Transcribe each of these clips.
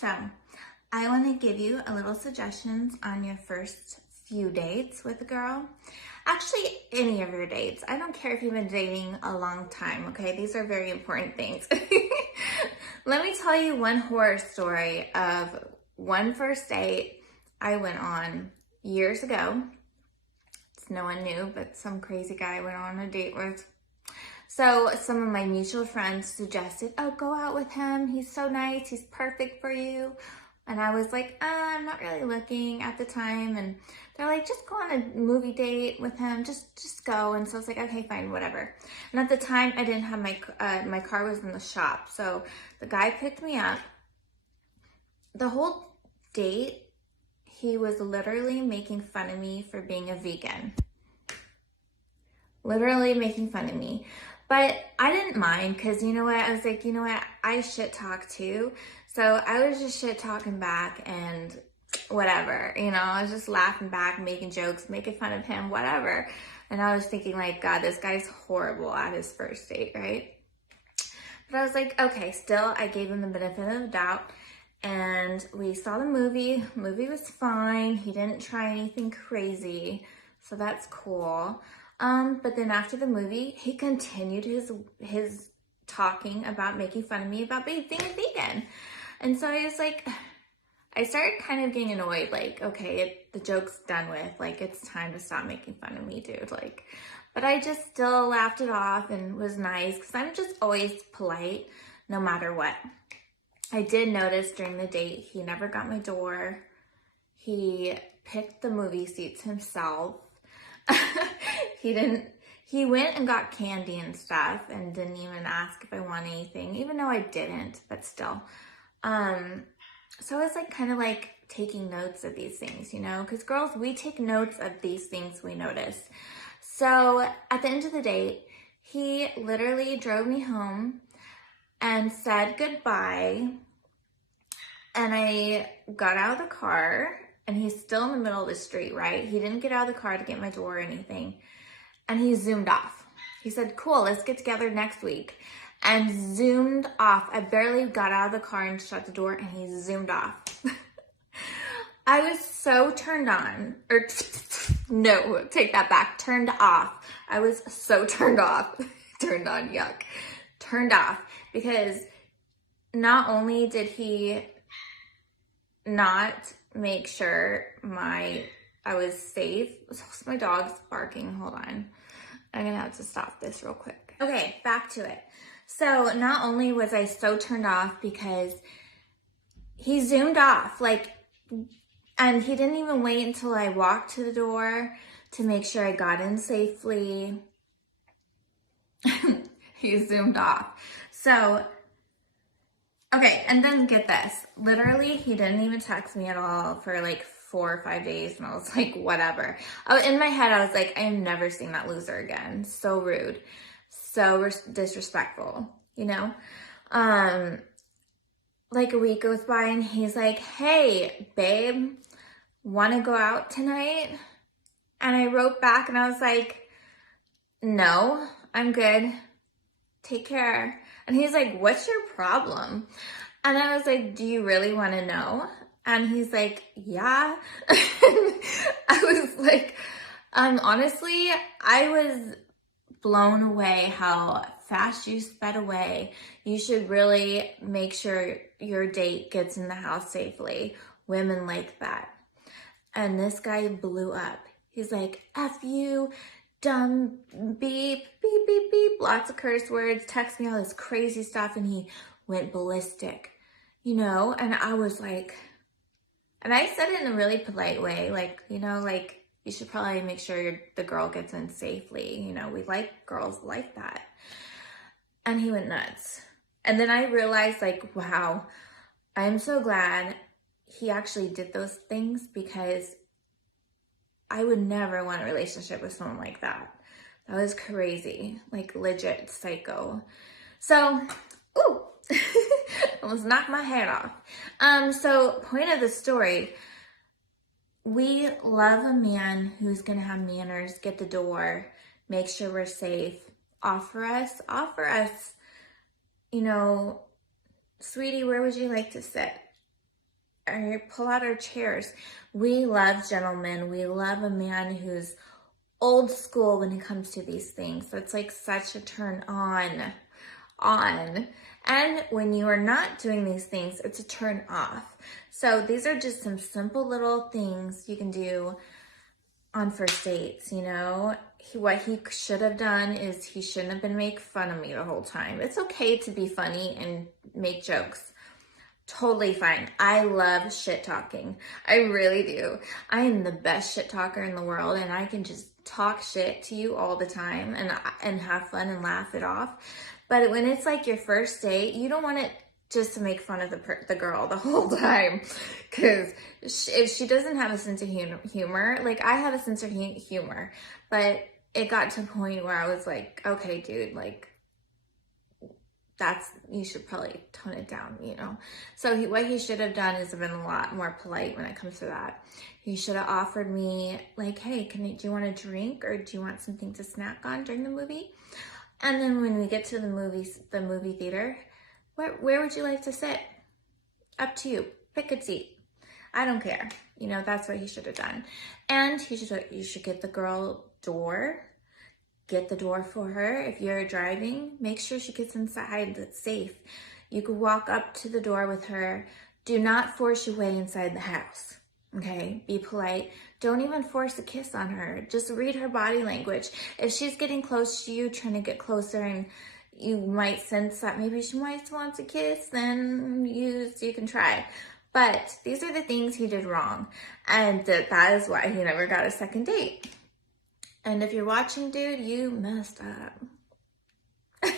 So I want to give you a little suggestions on your first few dates with a girl. Actually, any of your dates. I don't care if you've been dating a long time, okay? These are very important things. Let me tell you one horror story of one first date I went on years ago. It's no one knew, but some crazy guy I went on a date with. So some of my mutual friends suggested, oh, go out with him. He's so nice. He's perfect for you. And I was like, I'm not really looking at the time. And they're like, just go on a movie date with him. Just go. And so I was like, okay, fine, whatever. And at the time, I didn't have my car was in the shop. So the guy picked me up. The whole date, he was literally making fun of me for being a vegan. Literally making fun of me. But I didn't mind because you know what? I was like, you know what? I shit talk too. So I was just shit talking back and whatever. You know, I was just laughing back, making jokes, making fun of him, whatever. And I was thinking like, God, this guy's horrible at his first date, right? But I was like, okay, still, I gave him the benefit of the doubt. And we saw the movie. The movie was fine. He didn't try anything crazy. So that's cool. But then after the movie, he continued his talking about making fun of me about being a vegan. And so I was like, I started kind of getting annoyed, like, okay, the joke's done with, like, it's time to stop making fun of me, dude, like, but I just still laughed it off and was nice, because I'm just always polite, no matter what. I did notice during the date, he never got my door. He picked the movie seats himself. He went and got candy and stuff and didn't even ask if I want anything, even though I didn't, but still. So I was like, kind of like taking notes of these things, you know, because girls, we take notes of these things we notice. So at the end of the date, he literally drove me home and said goodbye. And I got out of the car and he's still in the middle of the street, right? He didn't get out of the car to get my door or anything. And he zoomed off. He said, cool, let's get together next week. And zoomed off. I barely got out of the car and shut the door and he zoomed off. I was so turned on, or no, take that back, turned off. I was so turned off, turned on, yuck, turned off, because not only did he not make sure I was safe. My dog's barking, hold on. I'm gonna have to stop this real quick. Okay, back to it. So not only was I so turned off because he zoomed off, like, and he didn't even wait until I walked to the door to make sure I got in safely. He zoomed off. So, okay, and then get this. Literally, he didn't even text me at all for like 4 or 5 days, and I was like, whatever. In my head, I was like, I am never seeing that loser again. So rude. So disrespectful, you know? Like a week goes by and he's like, hey, babe, want to go out tonight? And I wrote back and I was like, no, I'm good. Take care. And he's like, what's your problem? And I was like, do you really want to know? And he's like, yeah. I was like, honestly, I was blown away how fast you sped away. You should really make sure your date gets in the house safely. Women like that. And this guy blew up. He's like, F you, dumb, beep, beep, beep, beep. Lots of curse words, text me all this crazy stuff, and he went ballistic, you know? And I was like, and I said it in a really polite way, like, you know, like, you should probably make sure the girl gets in safely. You know, we like girls like that. And he went nuts. And then I realized, like, wow, I'm so glad he actually did those things, because I would never want a relationship with someone like that. That was crazy, like legit psycho. So, ooh, almost knocked my head off. So point of the story, we love a man who's gonna have manners, get the door, make sure we're safe, offer us, you know, sweetie, where would you like to sit? or pull out our chairs. We love gentlemen. We love a man who's old school when it comes to these things. That's like such a turn on. And when you are not doing these things, it's a turn off. So these are just some simple little things you can do on first dates, you know. What he should have done is he shouldn't have been making fun of me the whole time. It's okay to be funny and make jokes. Totally fine. I love shit talking. I really do. I am the best shit talker in the world, and I can just talk shit to you all the time and have fun and laugh it off. But when it's like your first date, you don't want it just to make fun of the girl the whole time, because if she doesn't have a sense of humor, like I have a sense of humor, but it got to a point where I was like, okay, dude, like you should probably tone it down, you know? So what he should have done is been a lot more polite when it comes to that. He should have offered me like, hey, do you want a drink, or do you want something to snack on during the movie? And then when we get to the movie theater, where would you like to sit? Up to you. Pick a seat. I don't care. You know, that's what he should have done. And you should get the girl door. Get the door for her. If you're driving, make sure she gets inside that's safe. You could walk up to the door with her. Do not force your way inside the house. Okay? Be polite. Don't even force a kiss on her. Just read her body language. If she's getting close to you, trying to get closer, and you might sense that maybe she might want a kiss, then you can try. But these are the things he did wrong. And that is why he never got a second date. And if you're watching, dude, you messed up.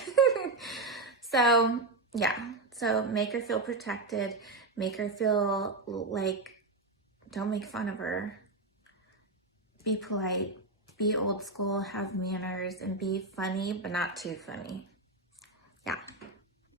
So, yeah. So make her feel protected. Make her feel like, don't make fun of her. Be polite. Be old school. Have manners. And be funny, but not too funny.